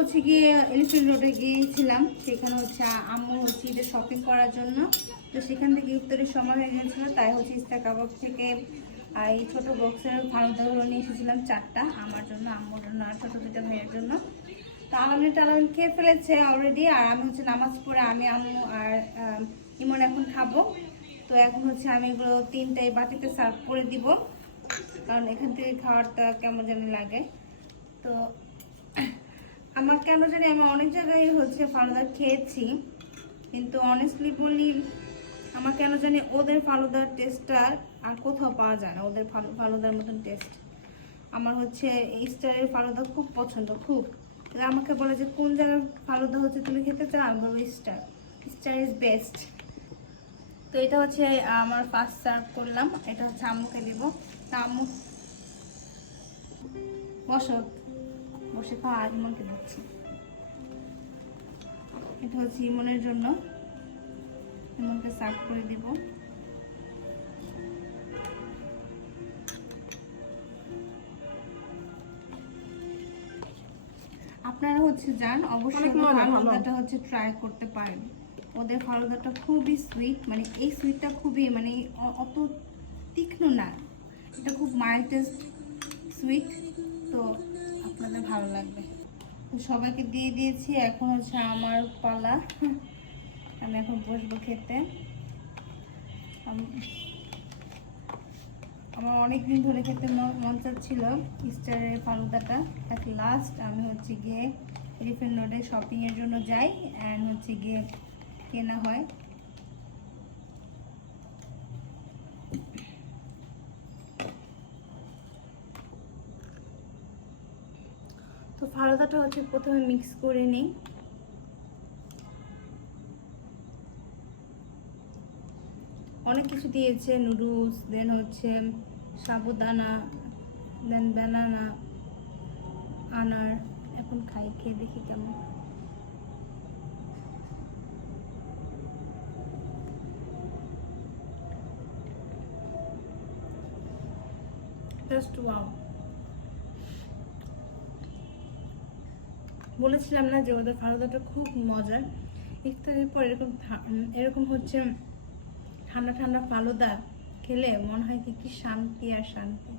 হচ্ছে গিয়ে এলিফ্যান্ট রোডে গিয়েছিলাম, সেখানে হচ্ছে আম্মু হচ্ছে ঈদের শপিং করার জন্য। তো সেখান থেকে ইফতারের সময় হয়ে গেছিলো, তাই হচ্ছে ইস্তার কাবাব থেকে এই ছোটো বক্সের ফালুদাগুলো নিয়ে এসেছিলাম 4টা, আমার জন্য, আম্মুর জন্য আর ছোটো 2টা ভাইয়ের জন্য। তো আলামিন খেয়ে ফেলেছে অলরেডি, আর আমি হচ্ছে নামাজ পড়ে আমি, আম্মু আর ইমন এখন খাবো। তো এখন হচ্ছে আমি এগুলো 3টাই বাটিতে সার্ভ করে দিব, কারণ এখান থেকে খাওয়ারটা কেমন জানি লাগে। তো আমার কেন জানি আমি অনেক জায়গায় হচ্ছে ফালুদা খেয়েছি, কিন্তু অনেস্টলি বলি আমার কেন জানি ওদের ফালুদার টেস্টটা আর কোথাও পাওয়া যায় না, ওদের ফালুদার মতন টেস্ট। আমার হচ্ছে স্টারের ফালুদা খুব পছন্দ, খুব। আমাকে বলে যে কোন জায়গার ফালুদা হচ্ছে তুমি খেতে চাও, আমি বলবো স্টার ইজ বেস্ট। তো এটা হচ্ছে আমার ফার্স্ট সার্ভ করলাম, এটা হচ্ছে আম্মুকে দিব। তা আম্মু বসে খাওয়া, ইমনকে দিচ্ছি। এটা হচ্ছে ইমনের জন্য, ইমনকে সার্ভ করে দিব। আপনারা হচ্ছে যান, অবশ্যই ফালুদাটা হচ্ছে ট্রাই করতে পারেন। ওদের ফালুদাটা খুবই সুইট, মানে এই সুইটটা খুবই, মানে অত তীক্ষ্ণ না, এটা খুব মাইল্ড টেস্ট সুইট। তো আপনাদের ভালো লাগবে। তো সবাইকে দিয়ে দিয়েছি, এখন হচ্ছে আমার পালা, আমি এখন বসবো খেতে। আমার অনেক দিন ধরে খেতে মন চাচ্ছিল স্টারের ফালুদাটা। অ্যাট লাস্ট আমি হচ্ছে গিয়ে এলিফ্যান্ট রোডে শপিংয়ের জন্য যাই, অ্যান্ড হচ্ছে গিয়ে কেনা হয়। তো ফালুদাটা হচ্ছে প্রথমে মিক্স করে নিই। অনেক কিছু দিয়েছে, নুডলস, দেন হচ্ছে সাবুদানা, দেন ব্যানানা, আনার। এখন খাই, খেয়ে দেখি কেমন। Just wow. বলেছিলাম না যে ওদের ফালুদাটা খুব মজার। ইফতারের পর এরকম হচ্ছে ঠান্ডা ঠান্ডা ফালুদা খেলে মনে হয় কি শান্তি আর শান্তি।